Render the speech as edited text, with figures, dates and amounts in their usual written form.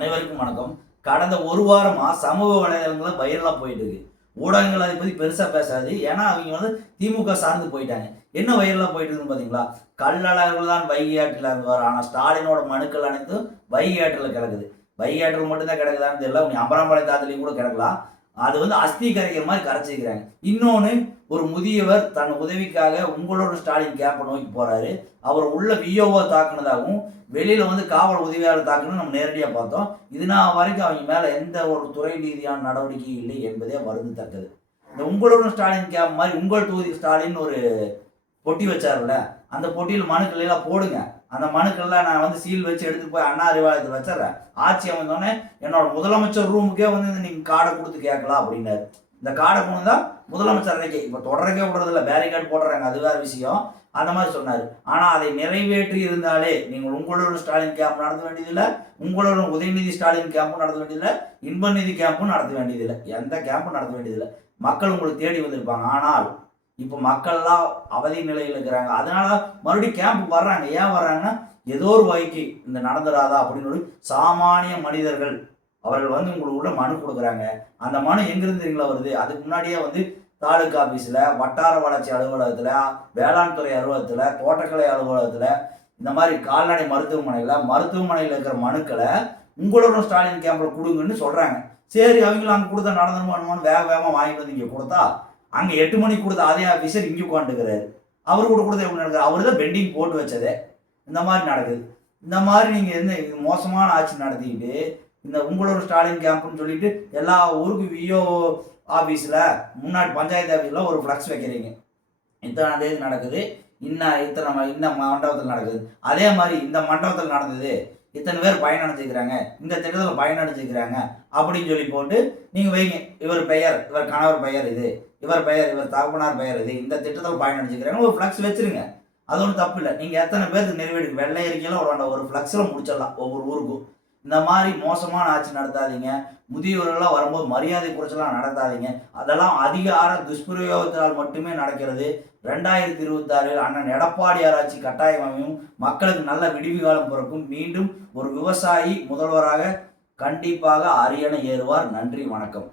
அனைவருக்கும் வணக்கம். கடந்த ஒரு வாரமா சமூக வலைதளங்கள்ல வைரலா போயிட்டு இருக்கு. ஊடகங்கள் அதை பத்தி பெருசா பேசாது. ஏன்னா அவங்க திமுக சார்ந்து போயிட்டாங்க. என்ன வைரலா போயிட்டு இருக்குன்னு பாத்தீங்களா? கள்ளழகர்கள் தான் வைகை ஆற்றில் இறங்குவார். ஆனா ஸ்டாலினோட மனுக்கள் அனைத்தும் வைகை ஆற்றில் கிடக்குது. வைகை ஆற்றில் மட்டும்தான் கிடக்குதான்னு தெரியல. உங்க அம்பராம்பாளையம் தாத்துலையும் கூட கிடக்கலாம். அது அஸ்தி கரைக்கிற மாதிரி கரைச்சிக்கிறாங்க. இன்னொன்னு, ஒரு முதியவர் தன் உதவிக்காக உங்களோட ஸ்டாலின் கேம்பை நோக்கி போறாரு. அவர் உள்ள விஓவை தாக்குனதாகவும் வெளியில காவல் உதவியாளர் தாக்குன்னு நம்ம நேரடியாக பார்த்தோம். இதுனா வரைக்கும் அவங்க மேல எந்த ஒரு துறை ரீதியான நடவடிக்கை இல்லை என்பதே வருந்தத்தக்கது. இந்த உங்களோட ஸ்டாலின் கேம்ப் மாதிரி உங்கள் தொகுதி ஸ்டாலின் ஒரு பொட்டி வச்சாருல்ல, அந்த பொட்டியில் மனுக்கள் எல்லாம் போடுங்க. அந்த மனுக்கள்லாம் நான் சீல் வச்சு எடுத்துட்டு போய் அண்ணா அறிவாலயத்தில் வச்சிடறேன். ஆட்சி அமைந்தோடனே என்னோட முதலமைச்சர் ரூமுக்கே நீங்க கார்டை கொடுத்து கேட்கலாம் அப்படின்னாரு. இந்த கார்டை கொண்டு தான் முதலமைச்சர் அன்னைக்கு இப்போ தொடரக்கே விடுறதில்ல, பேரிகார்டு போடுறாங்க, அது வேற விஷயம். அந்த மாதிரி சொன்னார். ஆனால் அதை நிறைவேற்றி இருந்தாலே நீங்கள் உங்களோட ஸ்டாலின் கேம்ப் நடத்த வேண்டியதில்லை, உங்களோட உதயநிதி ஸ்டாலின் கேம்பும் நடத்த வேண்டியதில்லை, இன்பநிதி கேம்பும் நடத்த வேண்டியதில்லை, எந்த கேம்பும் நடத்த வேண்டியதில்லை. மக்கள் உங்களுக்கு தேடி வந்திருப்பாங்க. ஆனால் இப்போ மக்கள்லாம் அவதி நிலையில் இருக்கிறாங்க. அதனால மறுபடியும் கேம்புக்கு வர்றாங்க. ஏன் வர்றாங்கன்னா, ஏதோ ஒரு வகைக்கு இந்த நடந்துடாதா அப்படின்னு சாமானிய மனிதர்கள் அவர்கள் உங்களுக்கு மனு கொடுக்குறாங்க. அந்த மனு எங்கிருந்து வருது? அதுக்கு முன்னாடியே தாலுக்கா ஆஃபீஸில், வட்டார வளர்ச்சி அலுவலகத்தில், வேளாண் துறை அலுவலகத்தில், தோட்டக்கலை அலுவலகத்தில், இந்த மாதிரி கால்நடை மருத்துவமனையில் இருக்கிற மனுக்களை உங்களோட ஸ்டாலின் கேம்பில் கொடுங்கன்னு சொல்கிறாங்க. சரி, அவங்களும் அங்கே கொடுத்தா நடந்துருமானு வேகமாக வாங்கிட்டு வந்து இங்கே கொடுத்தா, அங்கே 8 மணிக்கு கொடுத்த அதே ஆஃபீஸர் இங்கே உட்காந்துக்கிறாரு. அவர் கூட கொடுத்த எப்படி நடக்குது? அவர் தான் பெண்டிங் போட்டு வச்சதே. இந்த மாதிரி நடக்குது. இந்த மாதிரி நீங்கள் மோசமான ஆட்சி நடத்திக்கிட்டு இந்த உங்களோட ஸ்டாலின் கேம்ப்னு சொல்லிட்டு எல்லா ஊருக்கு விஓ ஆஃபீஸில் முன்னாடி பஞ்சாயத்து ஆஃபீஸில் ஒரு ஃப்ளக்ஸ் வைக்கிறீங்க. இத்தனாம் தேதி நடக்குது, இந்த மண்டபத்தில் நடக்குது. அதே மாதிரி இந்த மண்டபத்தில் நடந்தது, இத்தனை பேர் பயனடைஞ்சுக்கிறாங்க, இந்த திட்டத்தில் பயனடைஞ்சுக்கிறாங்க அப்படின்னு சொல்லி போட்டு நீங்கள் வைங்க. இவர் பெயர், இவர் கணவர் பெயர் இது, இவர் பெயர், இவர் தகப்பனார் பெயர் இது, இந்த திட்டத்தில் பயனடைஞ்சுக்கிறாங்க, ஒரு ஃப்ளக்ஸ் வச்சுருங்க. அது ஒன்றும் தப்பு இல்லை. நீங்கள் எத்தனை பேருக்கு நிறைவேற்றி வெள்ளை அறிக்கையெல்லாம் ஒரு ஃப்ளக்ஸில் முடிச்சிடலாம் ஒவ்வொரு ஊருக்கும். இந்த மாதிரி மோசமான ஆட்சி நடத்தாதீங்க. முதியவர்களாக வரும்போது மரியாதை குறைச்சலாம் நடத்தாதீங்க. அதெல்லாம் அதிகார துஷ்பிரயோகத்தால் மட்டுமே நடக்கிறது. 2026 அண்ணன் எடப்பாடியார் ஆட்சி கட்டாயமாகவும் மக்களுக்கு நல்ல விடிவு காலம் பிறக்கும். மீண்டும் ஒரு விவசாயி முதல்வராக கண்டிப்பாக அரியணை ஏறுவார். நன்றி, வணக்கம்.